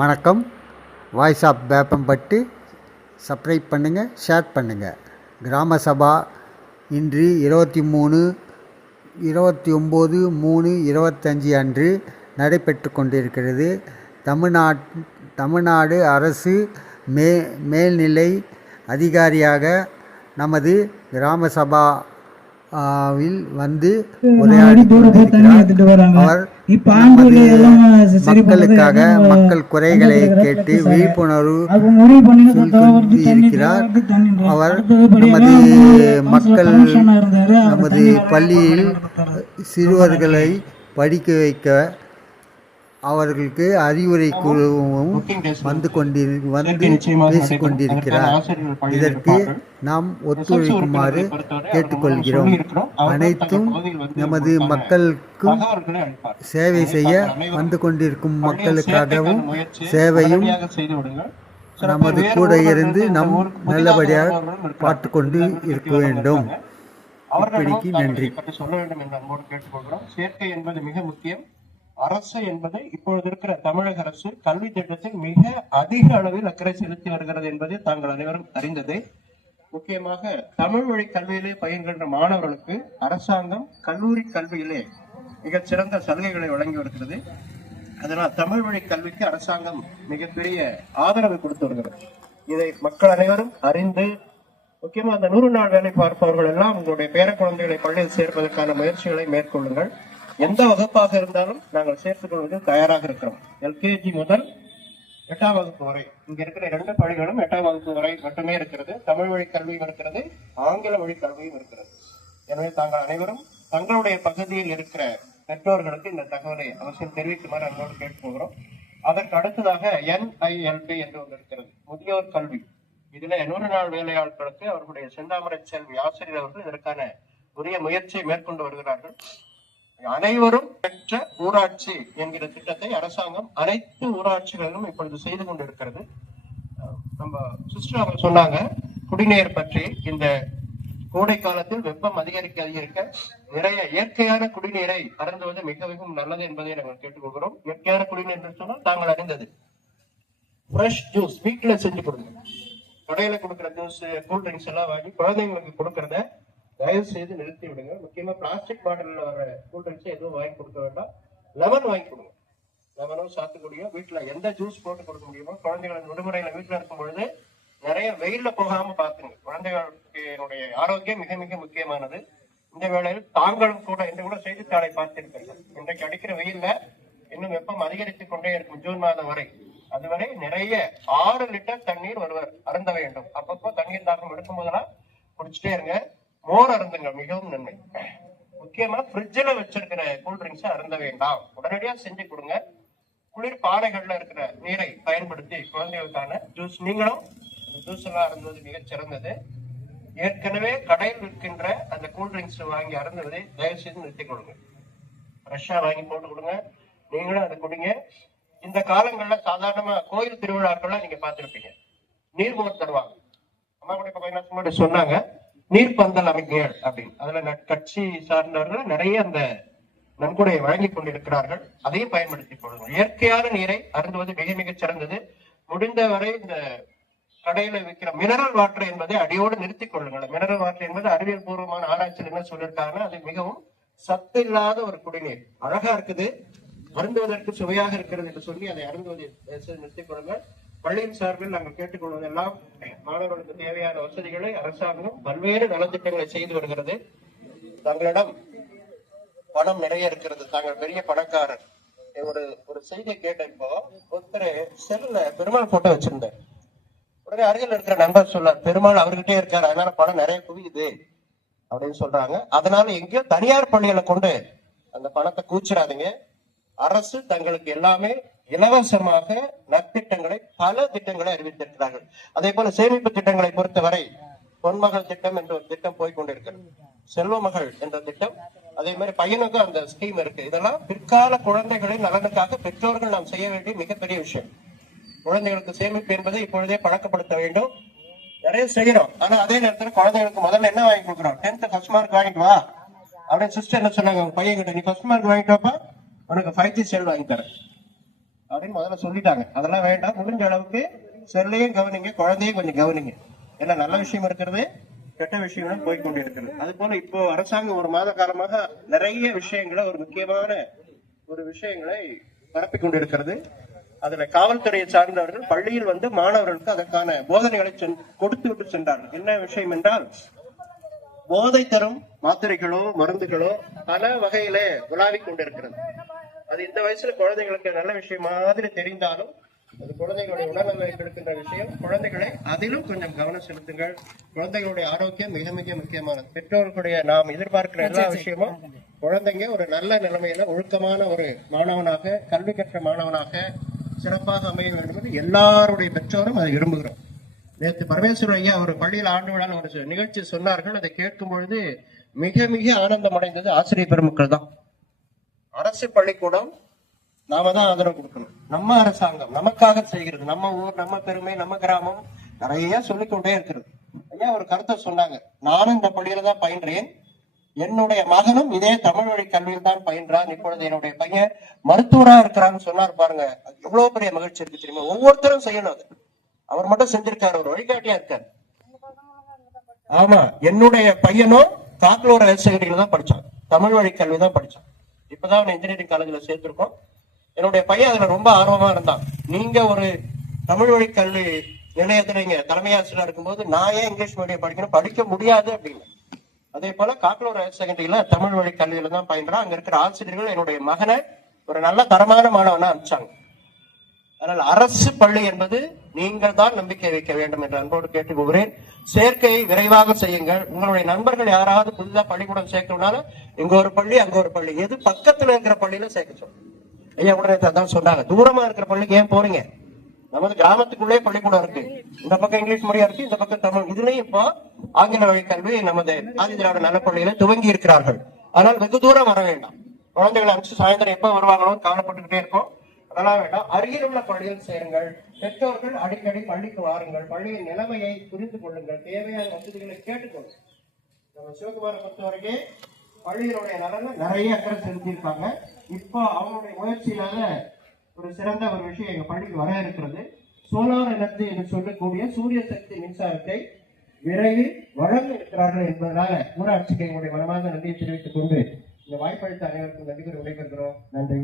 வணக்கம். Voice of Veppampattu subscribe பண்ணுங்கள், share பண்ணுங்கள். கிராம சபா இன்று 29/3/25 அன்று நடைபெற்று கொண்டிருக்கிறது. தமிழ்நாடு அரசு மேல்நிலை அதிகாரியாக நமது கிராம சபாவில் வந்து உரையாடி கொண்டிருக்கிறார். அவர் மக்களுக்காக மக்கள் குறைகளை கேட்டு விழிப்புணர்வு இருக்கிறார். அவர் நமது பள்ளியில் சிறுவர்களை படிக்க வைக்க அவர்களுக்கு அறிவுரை குழுவும் வந்து பேசிக் கொண்டிருக்கிறார். இதற்கு நாம் ஒத்துழைக்குமாறு கேட்டுக்கொள்கிறோம். அனைத்தும் நமது மக்களுக்கும் சேவை செய்ய வந்து கொண்டிருக்கும் மக்களுக்காகவும் சேவையும் நமது கூட இருந்து நம் நல்லபடியாக பார்த்து கொண்டு இருக்க வேண்டும். இப்படிக்கு நன்றி. சொல்ல வேண்டும் என்று அன்போடு கேட்டுக்கொள்கிறோம். சேர்க்கை என்பது மிக முக்கியம். அரசு என்பது இப்பொழுது இருக்கிற தமிழக அரசு கல்வி திட்டத்தில் மிக அதிக அளவில் அக்கறை செலுத்தி வருகிறது என்பதை தாங்கள் அனைவரும் அறிந்ததே. முக்கியமாக தமிழ் வழி கல்வியிலே பயிர்கின்ற மாணவர்களுக்கு அரசாங்கம் கல்லூரி கல்வியிலே மிகச் சிறந்த சலுகைகளை வழங்கி வருகிறது. அதனால் தமிழ் வழி கல்விக்கு அரசாங்கம் மிகப்பெரிய ஆதரவு கொடுத்து வருகிறது. இதை மக்கள் அனைவரும் அறிந்து, முக்கியமாக அந்த 100 நாள் வேலை பார்ப்பவர்கள் எல்லாம் உங்களுடைய பேர குழந்தைகளை பள்ளியில் சேர்ப்பதற்கான முயற்சிகளை மேற்கொள்ளுங்கள். எந்த வகுப்பாக இருந்தாலும் நாங்கள் சேர்த்துக் கொள்வது தயாராக இருக்கிறோம். எல்கேஜி முதல் 8ஆம் வகுப்பு வரை இங்க இருக்கிற 2 பள்ளிகளும் 8ஆம் வகுப்பு வரை மட்டுமே இருக்கிறது. தமிழ் வழி கல்வியும் இருக்கிறது, ஆங்கில வழி கல்வியும் இருக்கிறது. எனவே தாங்கள் அனைவரும் தங்களுடைய பகுதியில் இருக்கிற பெற்றோர்களுக்கு இந்த தகவலை அவசியம் தெரிவிக்குமாறு அன்போடு கேட்டுக்கொள்கிறோம். அதற்கு அடுத்ததாக NILP என்று ஒன்று இருக்கிறது, முதியோர் கல்வி. இதுல 100 நாள் வேலையாட்களுக்கு அவர்களுடைய செந்தாமரை செல்வி ஆசிரியர் அவர்கள் இதற்கான உரிய முயற்சியை மேற்கொண்டு வருகிறார்கள். அனைவரும் பெற்ற ஊராட்சி என்கிற திட்டத்தை அரசாங்கம் அனைத்து ஊராட்சிகளிலும் இப்பொழுது செய்து கொண்டிருக்கிறது. நம்ம சிஸ்டர் அவங்க சொன்னாங்க குடிநீர் பற்றி. இந்த கோடை காலத்தில் வெப்பம் அதிகரிக்க நிறைய இயற்கையான குடிநீரை அருந்துவது மிகவும் நல்லது என்பதை நாங்கள் கேட்டுக்கொள்கிறோம். இயற்கையான குடிநீர் என்று சொன்னால் தாங்கள் அறிந்தது ஃப்ரெஷ் ஜூஸ் வீட்டுல செஞ்சு கொடுங்க. கடையில கொடுக்கிற ஜூஸ், கூல் ட்ரிங்க்ஸ் எல்லாம் வாங்கி குழந்தைங்களுக்கு கொடுக்கறத தயவு செய்து நிறுத்தி விடுங்க. முக்கியமா பிளாஸ்டிக் பாட்டில் வர கூல் ட்ரிங்க்ஸ் எதுவும் வாங்கி கொடுக்க வேண்டாம். லெமன் வாங்கி கொடுங்க. லெமனும் சாத்துக்குடியோ வீட்டுல எந்த ஜூஸ் போட்டு கொடுக்க முடியுமோ. குழந்தைகளின் விடுமுறையில வீட்டுல இருக்கும் பொழுது நிறைய வெயில்ல போகாம பாத்துங்க. குழந்தைகளுடைய ஆரோக்கியம் மிக மிக முக்கியமானது. இந்த வேளையில் தாங்களும் கூட இந்த கூட செய்தித்தாளை பார்த்திருப்பீர்கள். இன்றைக்கு அடிக்கிற வெயில்ல இன்னும் வெப்பம் அதிகரித்துக் கொண்டே இருக்கும் ஜூன் மாதம் வரை. அதுவரை நிறைய 6 லிட்டர் தண்ணீர் ஒருவர் அருந்த வேண்டும். அப்பப்போ தண்ணீர் தாக்கம் எடுக்கும் போதெல்லாம் குடிச்சுட்டே இருங்க. மோர் அருந்துங்க, மிகவும் நன்மை. முக்கியமா ஃப்ரிட்ஜில் வச்சிருக்கிற கூல் ட்ரிங்க்ஸ் அருந்த வேண்டாம். உடனடியா செஞ்சு கொடுங்க. குளிர் பானைகள்ல இருக்கிற நீரை பயன்படுத்தி குழந்தைகளுக்கான ஜூஸ், நீங்களும் ஜூஸ் எல்லாம் அருந்துவது மிகச் சிறந்தது. ஏற்கனவே கடையில் விற்கின்ற அந்த கூல் ட்ரிங்க்ஸ் வாங்கி அருந்துவதை தயவு செய்து நிறுத்திக் கொடுங்க. ஃப்ரெஷ்ஷா வாங்கி போட்டு கொடுங்க, நீங்களும் அதை குடிங்க. இந்த காலங்கள்ல சாதாரணமா கோயில் திருவிழாக்கள்லாம் நீங்க பார்த்திருப்பீங்க, நீர்மோர் தருவாங்க. அம்மா கூட இப்ப கொஞ்ச முன்னாடி சொன்னாங்க நீர்பந்தல் அமைகள் அப்படின்னு. அதுல கட்சி சார்ந்தவர்கள் நிறைய அந்த நன்கொடையை வழங்கி கொண்டிருக்கிறார்கள். அதையும் பயன்படுத்திக் கொள்ளுங்கள். இயற்கையான நீரை அருந்துவது மிக மிக சிறந்தது. முடிந்தவரை இந்த கடையில விற்கிற மினரல் வாட்டர் என்பதை அடியோடு நிறுத்திக் கொள்ளுங்கள். மினரல் வாட்டர் என்பது அறிவியல் பூர்வமான ஆராய்ச்சியில் என்ன சொல்லியிருக்காங்கன்னா, அது மிகவும் சத்து இல்லாத ஒரு குடிநீர். அழகா இருக்குது, அருந்துவதற்கு சுவையாக இருக்கிறது என்று சொல்லி அதை அருந்துவதை நிறுத்திக் கொள்ளுங்கள். பள்ளியின் சார்பில் நாங்கள் கேட்டுக்கொள்வதெல்லாம் மாணவர்களுக்கு தேவையான வசதிகளை அரசாங்கம் பல்வேறு நலத்திட்டங்களை செய்து வருகிறது. தங்களிடம் பணம் நிறைய இருக்கிறது, தாங்கள் பெரிய பணக்காரர். ஒரு செய்தியை கேட்ட இப்போ ஒருத்தர் செல்ல பெருமாள் போட்டோ வச்சிருந்தார். உடனே அருகில் இருக்கிற நண்பர் சொன்னார், பெருமாள் அவர்கிட்டே இருக்காரு, அதனால பணம் நிறைய குவியுது அப்படின்னு சொல்றாங்க. அதனால எங்கேயோ தனியார் பள்ளிகளை கொண்டு அந்த பணத்தை கூச்சிடாதீங்க. அரசு தங்களுக்கு எல்லாமே இலவசமாக நற்திட்டங்களை, பல திட்டங்களை அறிவித்திருக்கிறார்கள். அதே போல சேமிப்பு திட்டங்களை பொறுத்தவரை பொன்மகள் திட்டம் என்ற ஒரு திட்டம் போய்கொண்டிருக்கிறது, செல்வ மகள் என்ற திட்டம், அதே மாதிரி பையனுக்கு அந்த ஸ்கீம் இருக்கு. இதெல்லாம் பிற்கால குழந்தைகளின் நலனுக்காக பெற்றோர்கள் நாம் செய்ய வேண்டிய மிகப்பெரிய விஷயம். குழந்தைகளுக்கு சேமிப்பு என்பதை இப்பொழுதே பழக்கப்படுத்த வேண்டும். நிறைய செய்யறோம், ஆனா அதே நேரத்தில் குழந்தைகளுக்கு முதல்ல என்ன வாங்கி கொடுக்குறோம்? 10th ஃபர்ஸ்ட் மார்க் வாங்கிட்டு வா அப்படின்னு சிஸ்டர் என்ன சொன்னாங்க, பையன் கிட்ட, நீ ஃபர்ஸ்ட் மார்க் வாங்கிட்டு வாப்பா, உனக்கு 5G செல் வாங்கி தரேன். அப்படின்னு முதல்ல சொல்லிட்டாங்க. அதெல்லாம் வேண்டாம், முடிஞ்ச அளவுக்கு செல்லையும் கவனிங்க, குழந்தையும் கொஞ்சம் கவனிங்க. ஏன்னா நல்ல விஷயம் இருக்கிறது, கெட்ட விஷயங்களும் போய்கொண்டிருக்கிறது. அது போல இப்போ அரசாங்கம் ஒரு மாத காலமாக நிறைய விஷயங்களை, ஒரு முக்கியமான ஒரு விஷயங்களை பரப்பிக் கொண்டிருக்கிறது. அதுல காவல்துறையை சார்ந்தவர்கள் பள்ளியில் வந்து மாணவர்களுக்கு அதற்கான போதனைகளை கொடுத்து விட்டு சென்றார்கள். என்ன விஷயம் என்றால், போதை தரும் மாத்திரைகளோ மருந்துகளோ பல வகையில உலாவிக் கொண்டிருக்கிறது. அது இந்த வயசுல குழந்தைகளுக்கு நல்ல விஷயம் மாதிரி தெரிந்தாலும் அது குழந்தைகளுடைய உடல்நலனை கெடுக்கின்ற விஷயம். குழந்தைகளை அதிலும் கொஞ்சம் கவனம் செலுத்துங்கள். குழந்தைகளுடைய ஆரோக்கியம் மிக மிக முக்கியமானது. பெற்றோர்களுடைய நாம் எதிர்பார்க்கிற எல்லா விஷயமும் குழந்தைங்க ஒரு நல்ல நிலைமையில ஒழுக்கமான ஒரு மாணவனாக, கல்வி கற்ற மாணவனாக சிறப்பாக அமைய வேண்டும் என்று எல்லாருடைய பெற்றோரும் அதை விரும்புகிறோம். நேற்று பரமேஸ்வரர் ஐயா ஒரு பள்ளியில் ஆண்டு விழா ஒரு நிகழ்ச்சி சொன்னார்கள். அதை கேட்கும் பொழுது மிக மிக ஆனந்தம் அடைந்தது ஆசிரியர் பெருமக்கள் தான். அரசு பள்ளிக்கூடம் நாம தான் ஆதரவு கொடுக்கணும். நம்ம அரசாங்கம் நமக்காக செய்கிறது. நம்ம ஊர், நம்ம பெருமை, நம்ம கிராமம் நிறைய சொல்லிக்கொண்டே இருக்கிறது. ஐயா ஒரு கருத்தை சொன்னாங்க, நானும் இந்த பள்ளியில தான் பயின்றேன், என்னுடைய மகனும் இதே தமிழ் வழி கல்வியில் தான் பயின்றான், இப்பொழுது என்னுடைய பையன் மருத்துவரா இருக்கிறான்னு சொன்னார். பாருங்க, எவ்வளவு பெரிய மகிழ்ச்சி இருக்கு தெரியுமா. ஒவ்வொருத்தரும் செய்யணும். அது அவர் மட்டும் செஞ்சிருக்காரு, ஒரு வழிகாட்டியா இருக்காரு. ஆமா, என்னுடைய பையனும் காக்லூர் ஹையர் செகண்டரியில தான் படிச்சான், தமிழ் வழி கல்வி தான் படிச்சான். இப்பதான் இன்ஜினியரிங் காலேஜ்ல சேர்த்திருக்கோம். என்னுடைய பையன் அதுல ரொம்ப ஆர்வமா இருந்தான். நீங்க ஒரு தமிழ் வழி கல்வி நிலையத்துல நீங்க தலைமை ஆசிரியர் இருக்கும்போது நான் ஏன் இங்கிலீஷ் மீடியம் படிக்கணும், படிக்க முடியாது அப்படின்னு. அதே போல காக்லூர் ஹையர் செகண்டரியில தமிழ் வழி கல்வியில தான் பயின்றான். அங்க இருக்கிற ஆசிரியர்கள் என்னுடைய மகனை ஒரு நல்ல தரமான மாணவனா அனுப்பிச்சாங்க. அதனால் அரசு பள்ளி என்பது நீங்கள் தான் நம்பிக்கை வைக்க வேண்டும் என்று அன்போடு கேட்டுக்கொள்கிறேன். சேர்க்கையை விரைவாக செய்யுங்கள். உங்களுடைய நண்பர்கள் யாராவது புதுதா பள்ளிக்கூடம் சேர்க்கணும்னாலும் இங்க ஒரு பள்ளி, அங்க ஒரு பள்ளி, எது பக்கத்துல இருக்கிற பள்ளியில சேர்க்க சொல்லுங்க. ஐயா உடனே தான் சொன்னாங்க, தூரமா இருக்கிற பள்ளிக்கு ஏன் போறீங்க, நமது கிராமத்துக்குள்ளே பள்ளிக்கூடம் இருக்கு. இந்த பக்கம் இங்கிலீஷ் மீடியம் இருக்கு, இந்த பக்கம் தமிழ். இதுலயும் இப்போ ஆங்கில வழி கல்வி நமது ஆதி திராவிட நல்ல பள்ளியில துவங்கி இருக்கிறார்கள். ஆனால் வெகு தூரம் வர வேண்டாம். குழந்தைகளை அனுப்பிச்சு சாயந்தரம் எப்ப வருவாங்களோ கவலைப்பட்டுக்கிட்டே இருக்கோம். அதெல்லாம் வேண்டாம், அருகில் உள்ள பள்ளியில் சேருங்கள். பெற்றோர்கள் அடிக்கடி பள்ளிக்கு வாருங்கள், பள்ளியின் நிலைமையை புரிந்து கொள்ளுங்கள், தேவையான வசதிகளை கேட்டுக்கொள்ளுங்கள். நம்ம சிவகுமாரை பொறுத்தவரைக்கும் பள்ளியினுடைய நலனை நிறைய அக்கறை செலுத்தியிருக்காங்க. இப்போ அவங்களுடைய முயற்சியினால ஒரு சிறந்த ஒரு விஷயம் எங்க பள்ளிக்கு வர இருக்கிறது. சோலார் எனர்ஜி என்று சொல்லக்கூடிய சூரிய சக்தி மின்சாரத்தை விரைவில் வழங்க இருக்கிறார்கள் என்பதனால ஊராட்சிக்கு எங்களுடைய மனமார்ந்த நன்றியை தெரிவித்துக் கொண்டு இந்த வாய்ப்பளித்த அனைவருக்கும் நன்றி கூறி விடைபெறுகிறோம். நன்றி.